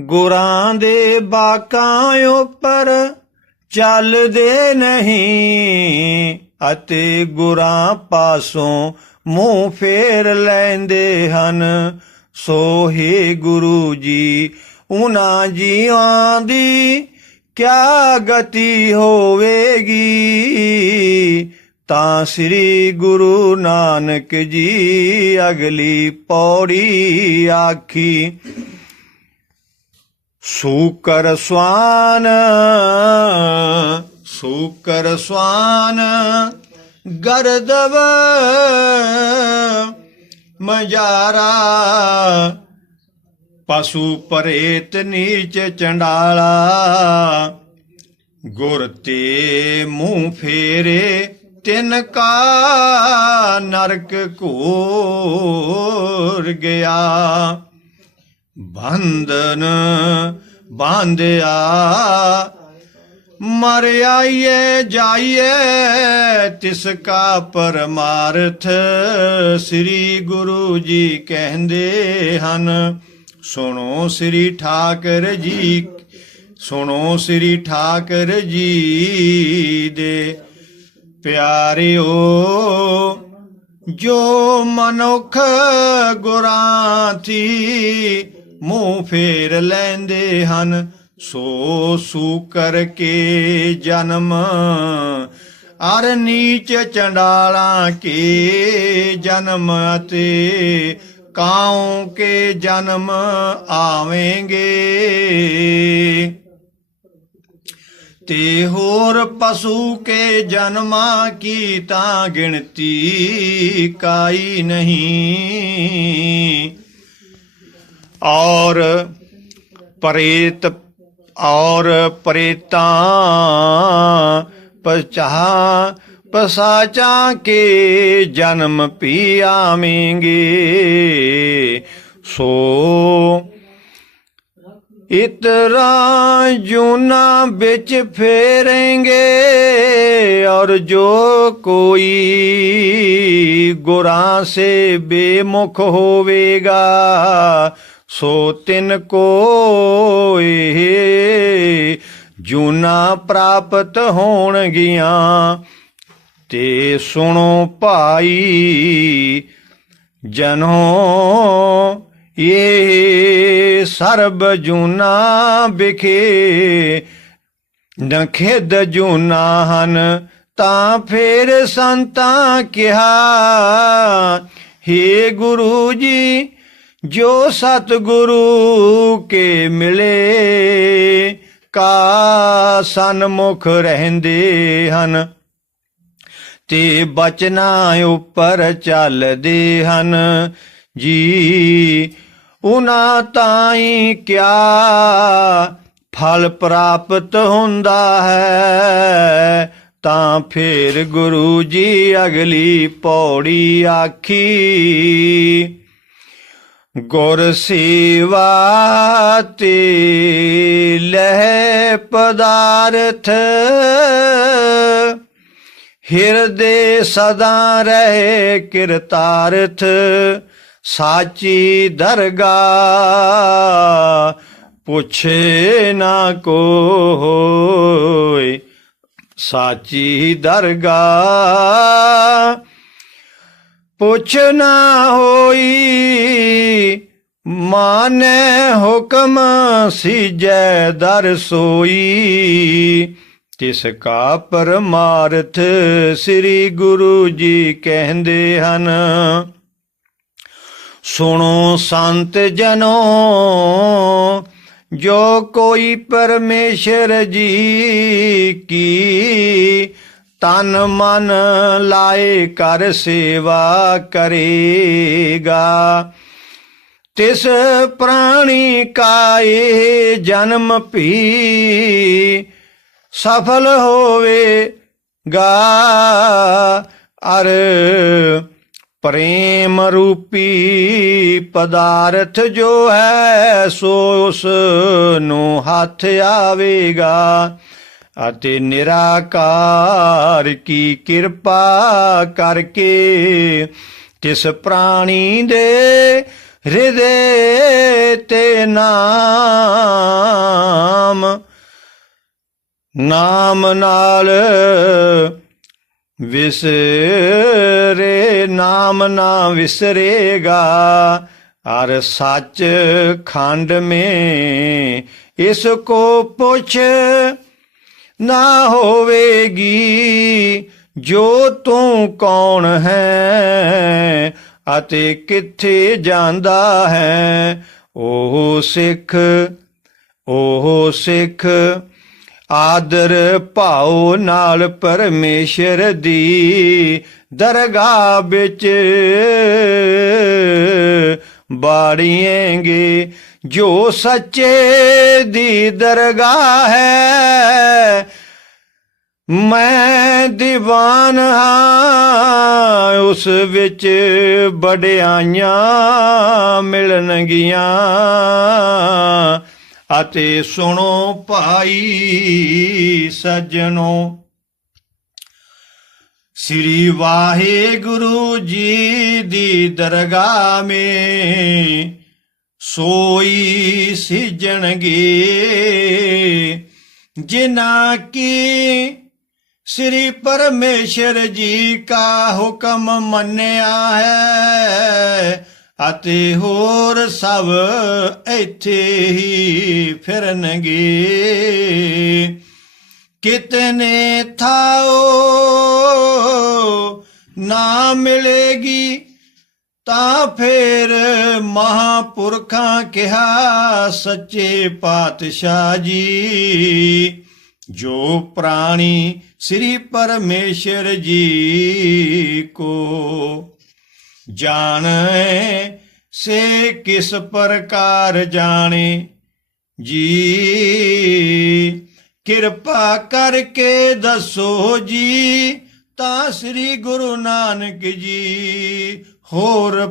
ਗੁਰਾਂ ਦੇ ਬਾਕਾਂ ਉੱਪਰ ਚੱਲਦੇ ਨਹੀਂ ਅਤੇ ਗੁਰਾਂ ਪਾਸੋਂ ਮੂੰਹ ਫੇਰ ਲੈਂਦੇ ਹਨ। ਸੋ ਹੀ ਗੁਰੂ ਜੀ, ਉਹਨਾਂ ਜੀਵਾਂ ਦੀ ਕਿਆ ਗਤੀ ਹੋਵੇਗੀ? ਤਾਂ ਸ੍ਰੀ ਗੁਰੂ ਨਾਨਕ ਜੀ ਅਗਲੀ ਪੌੜੀ ਆਖੀ ਸੂਕਰ ਸਵਾਨ ਸੂਕਰ ਸਵਾਨ, ਗਰਦਵ ਮਜਾਰਾ, ਪਸ਼ੂ ਪਰੇਤ ਨੀਚ ਚੰਡਾਲਾ, ਗੁਰ ਤੇ ਮੂੰਹ ਫੇਰੇ, ਤਿਨ ਕਾ ਨਰਕ ਘੋਰ ਗਿਆ। ਬੰਧਨ ਬਾਂਧਿਆ। ਮਰ ਆਈਏ ਜਾਈਏ ਤਿਸ ਕਾ ਪਰਮਾਰਥ ਸ੍ਰੀ ਗੁਰੂ ਜੀ ਕਹਿੰਦੇ ਹਨ। ਸੁਣੋ ਸ੍ਰੀ ਠਾਕਰ ਜੀ, ਸੁਣੋ ਸ੍ਰੀ ਠਾਕਰ ਜੀ ਦੇ। ਪਿਆਰਿਓ, ਜੋ ਮਨੁੱਖ ਗੁਰਾਂ ਥੀ ਮੂੰਹ ਫੇਰ ਲੈਂਦੇ ਹਨ। ਸੋ ਸੂਕਰ ਕੇ ਜਨਮ। ਅਰ ਨੀਚ ਚੰਡਾਲਾਂ ਕੇ ਜਨਮ ਅਤੇ ਕਾਉ ਕੇ ਜਨਮ ਆਵੇਂਗੇ। ਤੇ ਹੋਰ ਪਸ਼ੂ ਕੇ ਜਨਮਾਂ ਕੀ ਤਾਂ ਗਿਣਤੀ ਕਾਈ ਨਹੀਂ। ਔਰ ਪ੍ਰੇਤ, ਔਰ ਪ੍ਰੇਤਾ ਪਛਾ ਪਸਾਚਾ ਕੇ ਜਨਮ ਪੀ ਆਵੇਂਗੇ ਸੋ ਇਤਰਾ ਜੁਨਾ ਵਿੱਚ ਫੇਰेंगे ਔਰ ਜੋ ਕੋਈ ਗੁਰਾਂ ਸੇ ਬੇਮੁਖ ਹੋਵੇਗਾ ਸੋ ਤਿਨ ਕੋ ਜੂਨਾ ਪ੍ਰਾਪਤ ਹੋਣਗੀਆਂ। ਤੇ ਸੁਣੋ ਭਾਈ, ਜਨੋ ਇਹ ਸਰਬ ਜੂਨਾ ਵਿਖੇ ਨਖੇਦ ਜੂਨਾ ਹਨ, ਤਾਂ ਫੇਰ ਸੰਤਾਂ ਕਿਹਾ, ਹੇ ਗੁਰੂ ਜੀ ਜੋ ਸਤਿਗੁਰੂ ਕੇ ਮਿਲੇ, ਕਾ ਸਨਮੁਖ ਰਹਿੰਦੇ ਹਨ। ਤੇ ਬਚਨਾ ਉੱਪਰ ਚੱਲਦੇ ਹਨ। ਜੀ ਉਨਾ ਤਾਈ ਕਿਆ ਫਲ ਪ੍ਰਾਪਤ ਹੁੰਦਾ ਹੈ? ਤਾਂ ਫੇਰ ਗੁਰੂ ਜੀ ਅਗਲੀ ਪੌੜੀ ਆਖੀ ਗੁਰ ਸੇਵਾ ਤੇ ਲਹਿ ਪਦਾਰਥ। ਹਿਰਦੇ ਸਦਾ ਰਹੇ ਕਿਰਤਾਰਥ, ਸਾਚੀ ਦਰਗਾ ਪੁੱਛੇ ਨਾ ਕੋਈ ਸਾਚੀ ਦਰਗਾ ਪੁੱਛ ਨਾ ਹੋਈ, ਮਾਨੇ ਹੁਕਮ ਸੀਜੈ ਦਰ ਸੋਈ। ਤਿਸ ਕਾ ਪਰਮਾਰਥ ਸ੍ਰੀ ਗੁਰੂ ਜੀ ਕਹਿੰਦੇ ਹਨ, ਸੁਣੋ ਸੰਤ ਜਨੋ, ਜੋ ਕੋਈ ਪਰਮੇਸ਼ਰ ਜੀ ਕੀ ਤਨ ਮਨ ਲਾਏ ਕਰ ਸੇਵਾ ਕਰੇਗਾ। ਤਿਸ ਪ੍ਰਾਣੀ ਕਾ ਇਹ ਜਨਮ ਭੀ, ਸਫਲ ਹੋਵੇਗਾ ਅਰ ਪ੍ਰੇਮ ਰੂਪੀ ਪਦਾਰਥ ਜੋ ਹੈ, ਸੋ ਉਸ ਨੂੰ ਹੱਥ ਆਵੇਗਾ। ਅਤੇ ਨਿਰਾਕਾਰ ਕੀ ਕਿਰਪਾ ਕਰਕੇ ਕਿਸ ਪ੍ਰਾਣੀ ਦੇ ਹਿਰਦੇ ਤੇ ਨਾਮ ਨਾਮ ਨਾਲ ਵਿਸਰੇ, ਨਾਮ ਨਾ ਵਿਸਰੇਗਾ। ਅਰ ਸੱਚ ਖੰਡ ਮੇ ਇਸ ਕੋ ਪੁੱਛ ਨਾ ਹੋਵੇਗੀ, ਜੋ ਤੂੰ ਕੌਣ ਹੈ ਅਤੇ ਕਿੱਥੇ ਜਾਂਦਾ ਹੈ, ਉਹ ਸਿੱਖ ਉਹ ਸਿੱਖ। ਆਦਰ ਭਾਉ ਨਾਲ ਪਰਮੇਸ਼ਰ ਦੀ ਦਰਗਾਹ ਵਿੱਚ ਬਾੜੀਏਂਗੇ, ਜੋ ਸੱਚੇ ਦੀ ਦਰਗਾਹ ਹੈ। ਮੈਂ ਦੀਵਾਨ ਹਾਂ, ਉਸ ਵਿੱਚ ਵਡਿਆਈਆਂ ਮਿਲਣਗੀਆਂ। ਅਤੇ ਸੁਣੋ ਭਾਈ ਸੱਜਣੋ ਸ੍ਰੀ ਵਾਹਿਗੁਰੂ ਜੀ ਦੀ ਦਰਗਾਹ ਮੇ ਸੋਈ ਸਿਜਣਗੇ, ਜਿਨ੍ਹਾਂ ਕੀ ਸ੍ਰੀ ਪਰਮੇਸ਼ਰ ਜੀ ਕਾ ਹੁਕਮ ਮੰਨਿਆ ਹੈ ਅਤੇ ਹੋਰ ਸਭ ਇੱਥੇ ਹੀ ਫਿਰਨਗੇ। ਕਿਤਨੇ ਥਾਓ ਨਾ ਮਿਲੇਗੀ ਤਾਂ ਫੇਰ ਮਹਾਪੁਰਖਾਂ ਕਿਹਾ ਸੱਚੇ ਪਾਤਸ਼ਾਹ ਜੀ ਜੋ ਪ੍ਰਾਣੀ ਸ੍ਰੀ ਪਰਮੇਸ਼ਰ ਜੀ ਕੋ ਜਾਣੇ ਸੇ ਕਿਸ ਪ੍ਰਕਾਰ ਜਾਣੇ ਜੀ ਕਿਰਪਾ ਕਰਕੇ ਦੱਸੋ ਜੀ ਤਾਂ ਸ੍ਰੀ ਗੁਰੂ ਨਾਨਕ ਜੀ ਹੋਰ